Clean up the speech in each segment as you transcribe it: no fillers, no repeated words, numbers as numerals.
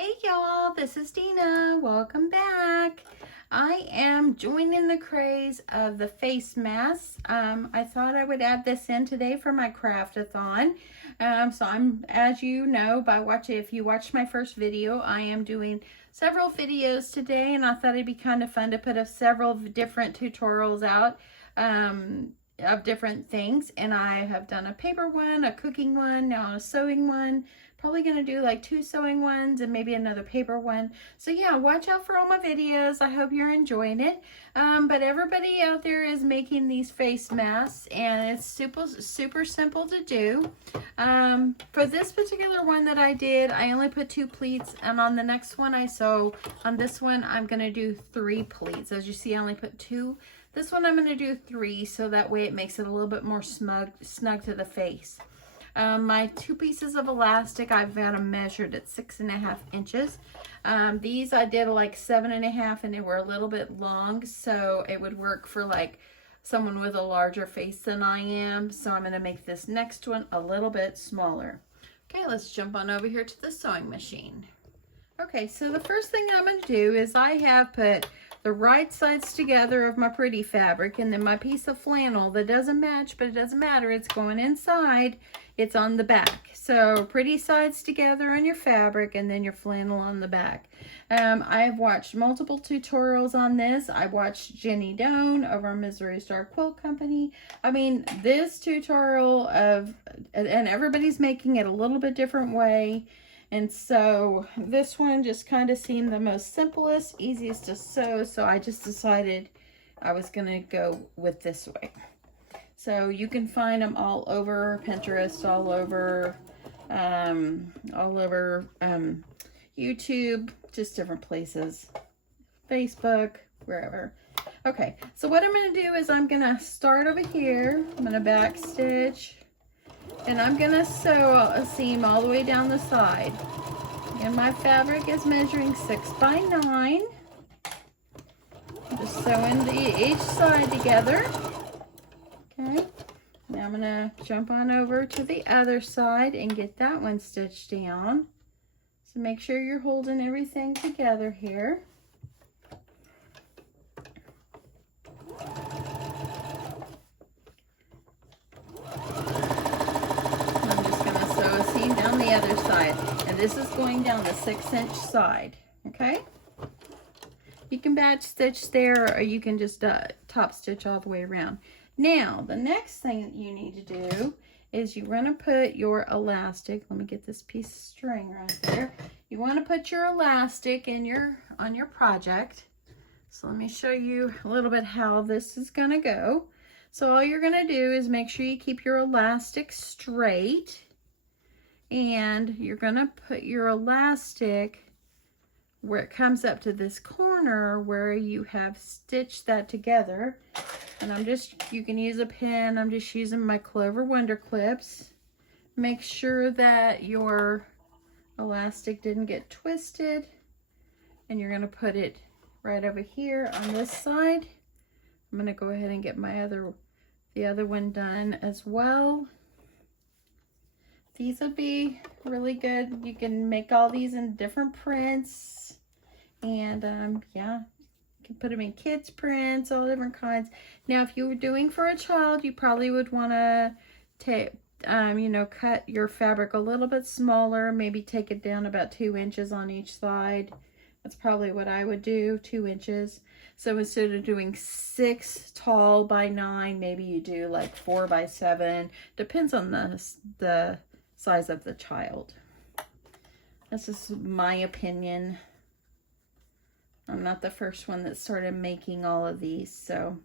Hey y'all, this is Dina. Welcome back. I am joining the craze of the face masks. I thought I would add this in today for my CraftAthon. So I'm, as you know, if you watched my first video, I am doing several videos today, and I thought it'd be kind of fun to put several different tutorials out of different things. And I have done a paper one, a cooking one, now a sewing one. Probably gonna do like 2 sewing ones and maybe another paper one. So yeah, watch out for all my videos. I hope you're enjoying it. But everybody out there is making these face masks, and it's super simple to do. For this particular one that I did, I only put 2 pleats, and on the next one on this one I'm gonna do 3 pleats. As you see, I only put 2. This one I'm gonna do 3, so that way it makes it a little bit more snug to the face. My 2 pieces of elastic, I've got them measured at 6.5 inches. These I did like 7.5, and they were a little bit long, so it would work for like someone with a larger face than I am. So I'm going to make this next one a little bit smaller. Okay, let's jump on over here to the sewing machine. Okay, so the first thing I'm going to do is I have put the right sides together of my pretty fabric, and then my piece of flannel that doesn't match, but it doesn't matter, it's going inside, it's on the back. So pretty sides together on your fabric, and then your flannel on the back. I've watched multiple tutorials on this. I watched Jenny Doan over Missouri Star Quilt Company. I mean, this tutorial and everybody's making it a little bit different way. And so this one just kind of seemed the most simplest, easiest to sew. So I just decided I was going to go with this way. So you can find them all over Pinterest, all over YouTube, just different places, Facebook, wherever. Okay, so what I'm going to do is I'm going to start over here. I'm going to back stitch. And I'm going to sew a seam all the way down the side. And my fabric is measuring 6 by 9. I'm just sewing each side together. Okay. Now I'm going to jump on over to the other side and get that one stitched down. So make sure you're holding everything together here. The other side, and this is going down the 6-inch side. Okay, you can batch stitch there, or you can just top stitch all the way around. Now the next thing that you need to do is you want to put your elastic, let me get this piece of string right there. You want to put your elastic on your project. So let me show you a little bit how this is going to go. So all you're going to do is make sure you keep your elastic straight. And you're going to put your elastic where it comes up to this corner where you have stitched that together. And you can use a pin. I'm just using my Clover Wonder Clips. Make sure that your elastic didn't get twisted. And you're going to put it right over here on this side. I'm going to go ahead and get the other one done as well. These would be really good. You can make all these in different prints. And yeah, you can put them in kids prints, all different kinds. Now, if you were doing for a child, you probably would want to take, cut your fabric a little bit smaller. Maybe take it down about 2 inches on each side. That's probably what I would do, 2 inches. So instead of doing 6 tall by 9, maybe you do like 4 by 7. Depends on the size of the child. This is my opinion. I'm not the first one that started making all of these, so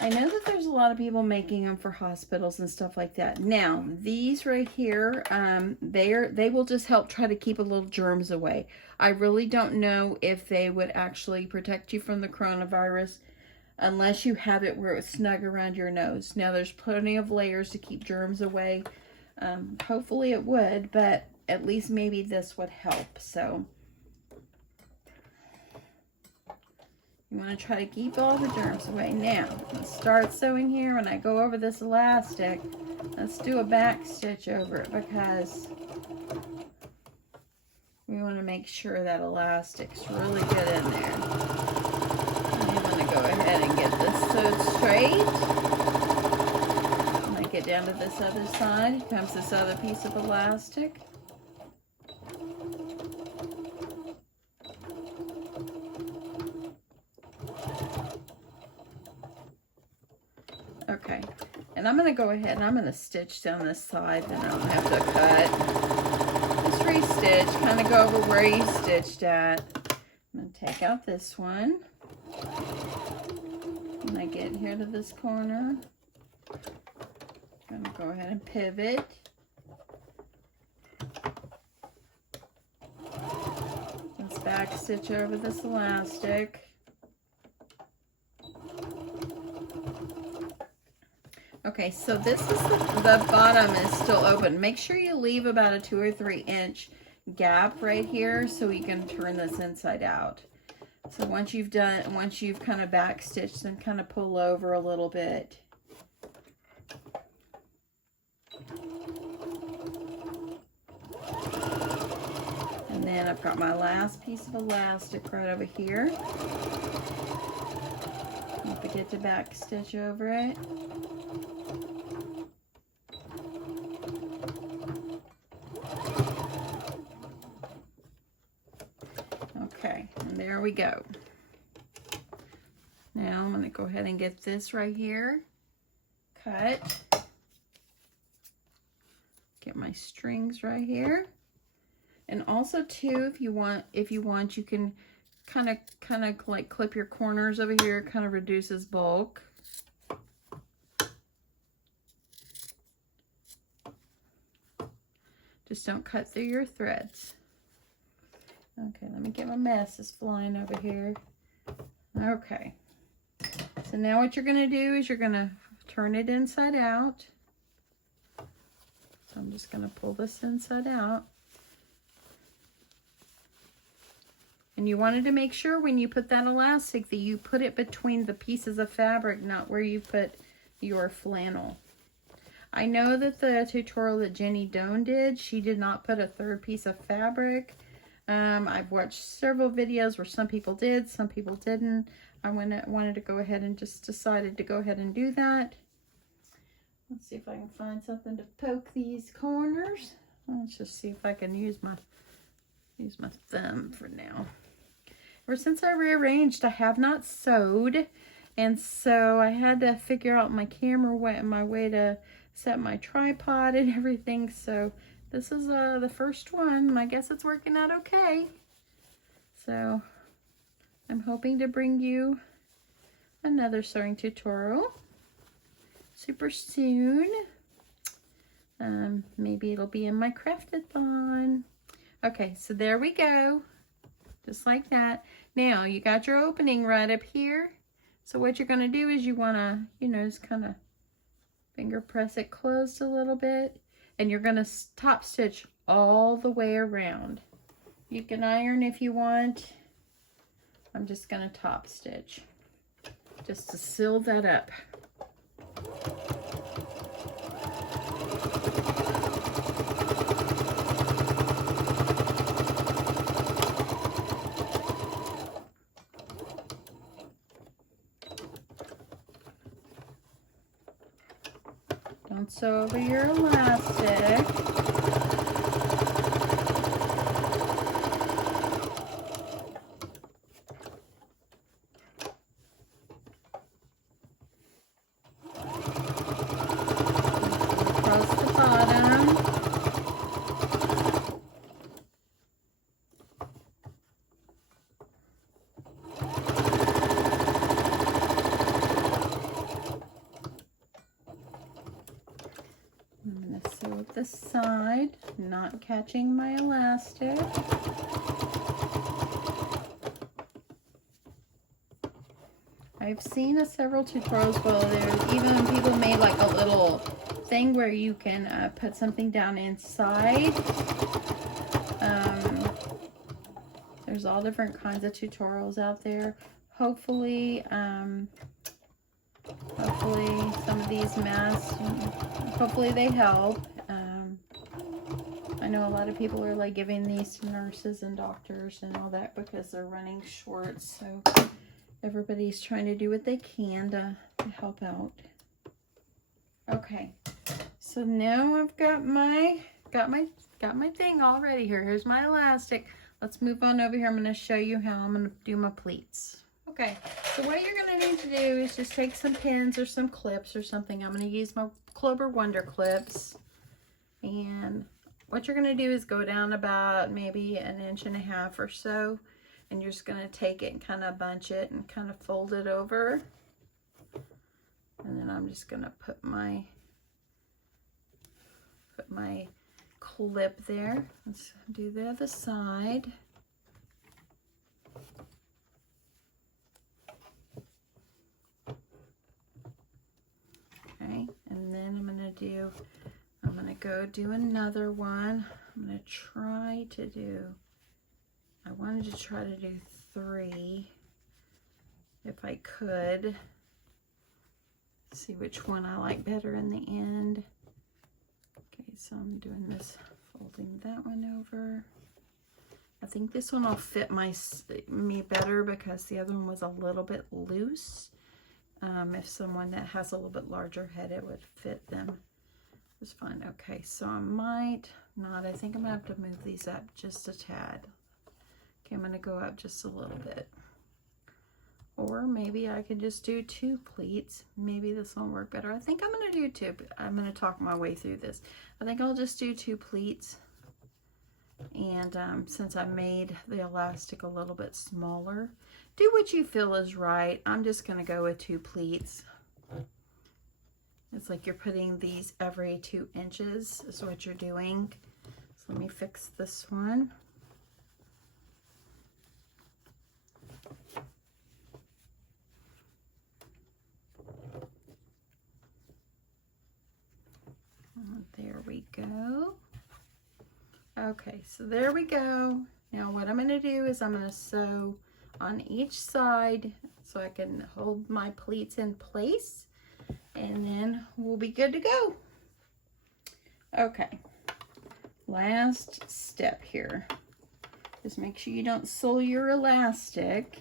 I know that there's a lot of people making them for hospitals and stuff like that. Now, these right here, they will just help try to keep a little germs away. I really don't know if they would actually protect you from the coronavirus unless you have it where it's snug around your nose. Now, there's plenty of layers to keep germs away. Hopefully it would, but at least maybe this would help. So you want to try to keep all the germs away. Now, let's start sewing here. When I go over this elastic, let's do a back stitch over it, because to make sure that elastic's really good in there. I'm going to go ahead and get this sewed straight. When I get down to this other side, comes this other piece of elastic. Okay, and I'm going to go ahead and I'm going to stitch down this side, then I don't have to cut. Just re-stitch, kind of go over where you stitched at. I'm going to take out this one. When I get here to this corner, I'm going to go ahead and pivot. Let's back stitch over this elastic. Okay, so this is the bottom is still open. Make sure you leave about a 2 or 3 inch gap right here so you can turn this inside out. So once you've kind of back stitched, then kind of pull over a little bit. And then I've got my last piece of elastic right over here. Don't forget to back stitch over it. Okay, and there we go. Now I'm going to go ahead and get this right here cut. Get my strings right here. And also too, if you want, you can kind of like clip your corners over here. It kind of reduces bulk. Just don't cut through your threads. Okay, let me get my mess is flying over here. Okay. So now what you're going to do is you're going to turn it inside out. So I'm just going to pull this inside out. And you wanted to make sure when you put that elastic that you put it between the pieces of fabric, not where you put your flannel. I know that the tutorial that Jenny Doan did, she did not put a third piece of fabric. I've watched several videos where some people did, some people didn't. I wanted to go ahead and just decided to go ahead and do that. Let's see if I can find something to poke these corners. Let's just see if I can use my thumb for now. Ever since I rearranged, I have not sewed, and so I had to figure out my way to set my tripod and everything. So this is the first one. I guess it's working out okay. So I'm hoping to bring you another sewing tutorial super soon. Maybe it'll be in my CraftAthon. Okay, so there we go. Just like that. Now, you got your opening right up here. So what you're going to do is you want to, just kind of finger press it closed a little bit. And you're going to top stitch all the way around. You can iron if you want. I'm just going to top stitch just to seal that up. Don't sew over your elastic. Across the bottom. I'm going to sew at this side, not catching my elastic. I've seen several tutorials where there's even people made like a little thing where you can put something down inside. There's all different kinds of tutorials out there. Hopefully some of these masks, hopefully they help. I know a lot of people are like giving these to nurses and doctors and all that because they're running short. So everybody's trying to do what they can to help out. Okay, so now I've got my thing all ready here. Here's my elastic. Let's move on over here. I'm going to show you how I'm going to do my pleats. Okay, so what you're going to need to do is just take some pins or some clips or something. I'm going to use my Clover Wonder clips. And what you're going to do is go down about maybe 1.5 inches or so. And you're just going to take it and kind of bunch it and kind of fold it over. And then I'm just going to put my clip there. Let's do the other side. Okay, and then I'm going to go do another one. I'm going to try to do, I wanted to try to do 3 if I could. See which one I like better in the end. Okay, so I'm doing this, folding that one over. I think this one will fit me better because the other one was a little bit loose. If someone that has a little bit larger head, it would fit them just fine. Okay, so I might not. I think I'm gonna have to move these up just a tad. Okay, I'm gonna go up just a little bit. Or maybe I could just do 2 pleats. Maybe this will work better. I think I'm going to do 2, but I'm going to talk my way through this. I think I'll just do 2 pleats. And since I made the elastic a little bit smaller, do what you feel is right. I'm just going to go with 2 pleats. It's like you're putting these every 2 inches is what you're doing. So let me fix this one. There we go. Okay, so there we go. Now what I'm going to do is I'm going to sew on each side so I can hold my pleats in place, and then we'll be good to go. Okay, last step here. Just make sure you don't sew your elastic.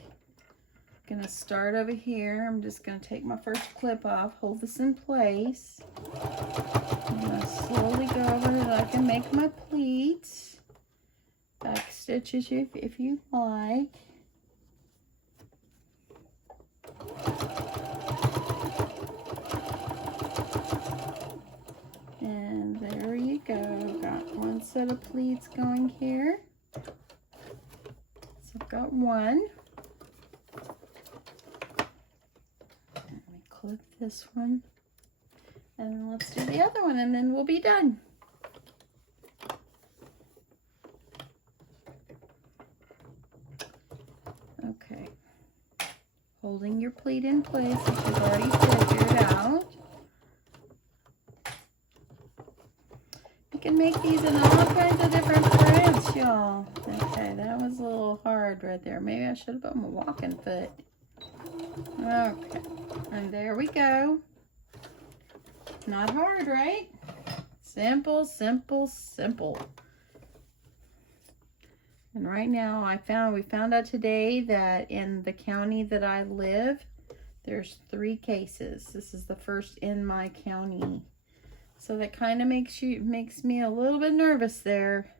I'm going to start over here. I'm just going to take my first clip off, hold this in place. I'm going to slowly go over so I can make my pleats. Back stitches if you like. And there you go. Got one set of pleats going here. So I've got one. Let me clip this one. And then let's do the other one, and then we'll be done. Okay. Holding your pleat in place if you've already figured out. You can make these in all kinds of different prints, y'all. Okay, that was a little hard right there. Maybe I should have put my walking foot. Okay, and there we go. Not hard, right? Simple, simple, simple. And right now we found out today that in the county that I live, there's 3 cases. This is the first in my county. So that kind of makes me a little bit nervous there.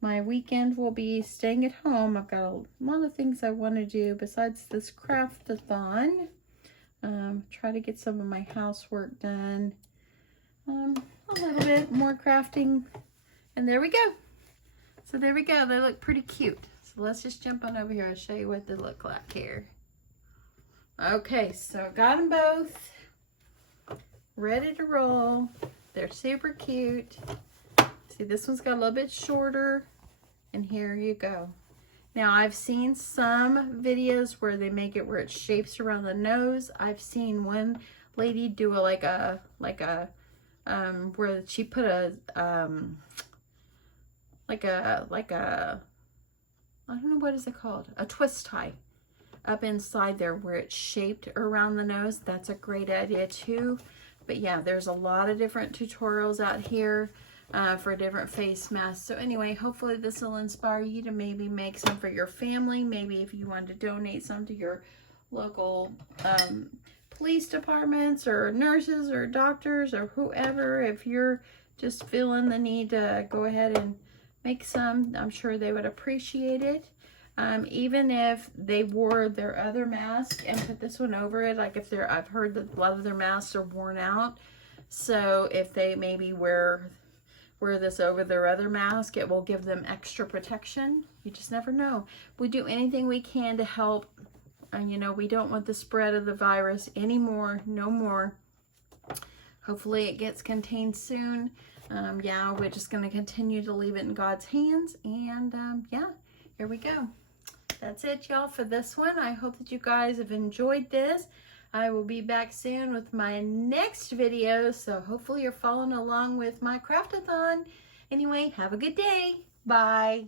My weekend will be staying at home. I've got a lot of things I want to do besides this CraftAthon. Try to get some of my housework done. A little bit more crafting. And there we go. So there we go. They look pretty cute. So let's just jump on over here. I'll show you what they look like here. Okay, so got them both ready to roll. They're super cute. See, this one's got a little bit shorter, and here you go. Now, I've seen some videos where they make it where it shapes around the nose. I've seen one lady do where she put a I don't know, what is it called? A twist tie up inside there where it's shaped around the nose. That's a great idea too. But yeah, there's a lot of different tutorials out here. for different face masks. So anyway, hopefully this will inspire you to maybe make some for your family. Maybe if you want to donate some to your local police departments or nurses or doctors or whoever. If you're just feeling the need to go ahead and make some, I'm sure they would appreciate it. Even if they wore their other mask and put this one over it, like if they're, I've heard that a lot of their masks are worn out. So if they maybe wear this over their other mask, it will give them extra protection. You just never know. We do anything we can to help. You know, we don't want the spread of the virus anymore, no more. Hopefully it gets contained soon. Yeah, we're just going to continue to leave it in God's hands. And yeah, here we go. That's it, y'all, for this one. I hope that you guys have enjoyed this. I will be back soon with my next video, so hopefully you're following along with my CraftAthon. Anyway, have a good day. Bye.